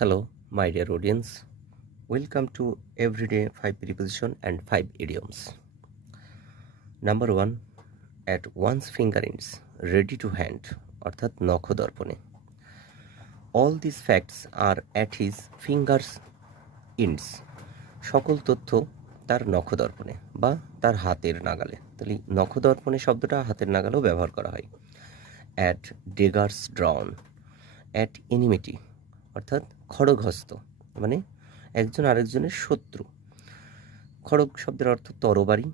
Hello, my dear audience. Welcome to Everyday 5 Preposition and 5 Idioms. Number 1, at one's finger ends, ready to hand, অর্থাৎ নখদর্পণে। All these facts are at his fingers ends. সকল তথ্য তার নখদর্পণে বা তার হাতের নাগালে। তাহলে নখদর্পণে শব্দটা হাতের নাগালেও ব্যবহার করা হয়। At daggers drawn, at enmity, অর্থাৎ খড়গহস্ত, মানে একজন আরেকজনের শত্রু। খড়গ শব্দের অর্থ তরবারি,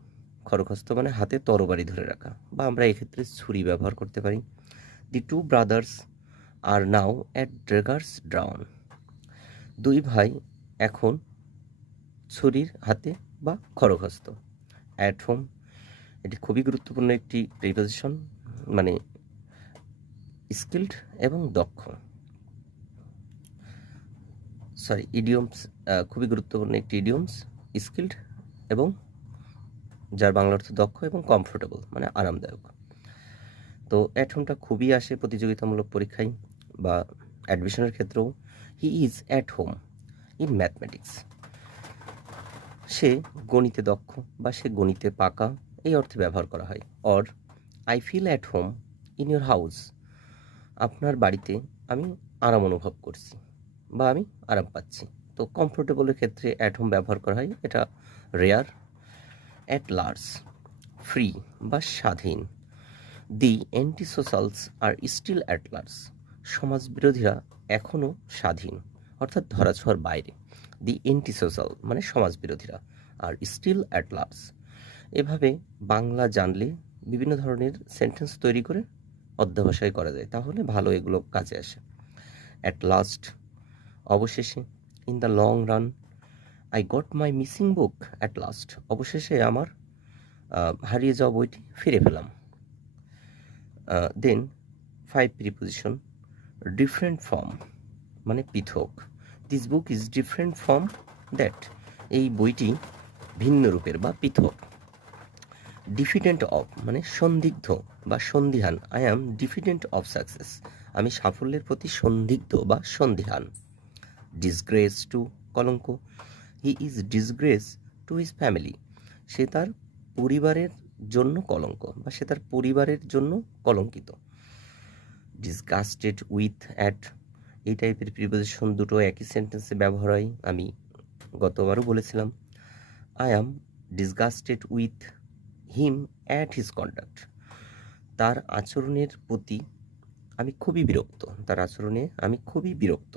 খড়গহস্ত মানে হাতে তরবারি ধরে রাখা, বা আমরা এক্ষেত্রে ছুরি ব্যবহার করতে পারি। The two brothers are now at daggers drawn, দুই ভাই এখন ছুরির হাতে বা খড়গহস্ত। অ্যাট হোম, এটি খুবই গুরুত্বপূর্ণ একটি প্রিপোজিশন, মানে স্কিল্ড এবং দক্ষ। ইডিয়মস খুবই গুরুত্বপূর্ণ একটি ইডিয়মস, স্কিল্ড এবং যার বাংলা অর্থ দক্ষ এবং কমফোর্টেবল মানে আরামদায়ক। তো অ্যাট হোমটা খুবই আসে প্রতিযোগিতামূলক পরীক্ষায় বা অ্যাডমিশনের ক্ষেত্রেও। He is at home in mathematics, সে গণিতে দক্ষ বা সে গণিতে পাকা, এই অর্থে ব্যবহার করা হয়। Or I feel at home in your house, আপনার বাড়িতে আমি আরাম অনুভব করছি বা আমি আরাম পাচ্ছি। তো কমফোর্টেবলের ক্ষেত্রে অ্যাট হোম ব্যবহার করা হয়, এটা রেয়ার। অ্যাট লার্জ, ফ্রি বা স্বাধীন। The anti socials are still at large, সমাজ বিরোধীরা এখনও স্বাধীন, অর্থাৎ ধরাছোঁয়ার বাইরে। দি অ্যান্টি সোশ্যাল মানে সমাজ বিরোধীরা, আর স্টিল অ্যাট লার্জ। এভাবে বাংলা জানলে বিভিন্ন ধরনের সেন্টেন্স তৈরি করে অধ্যবসায় করা যায়, তাহলে ভালো এগুলো কাজে আসে। অ্যাট লাস্ট, অবশেষে। In the long run, I got my missing book at last, অবশেষে আমার হারিয়ে যাওয়া বইটি ফিরে পেলাম। দেন 5 প্রিপোজিশন, ডিফারেন্ট ফর্ম মানে পৃথক। This book is different from that, এই বইটি ভিন্ন রূপের বা পৃথক। ডিফিডেন্ট অফ মানে সন্দিগ্ধ বা সন্দিহান। I am diffident of success, আমি সাফল্যের প্রতি সন্দিগ্ধ বা সন্দিহান। ডিসগ্রেস টু, কলঙ্ক। He is disgrace to his family, সে তার পরিবারের জন্য কলঙ্ক বা সে তার পরিবারের জন্য কলঙ্কিত। ডিসগাস্টেড উইথ অ্যাট, এই টাইপের প্রিপোজিশন দুটো একই সেন্টেন্সে ব্যবহার হয়, আমি গতবারও বলেছিলাম। I am disgusted with him at his conduct, তার আচরণের প্রতি আমি খুবই বিরক্ত, তার আচরণে আমি খুবই বিরক্ত।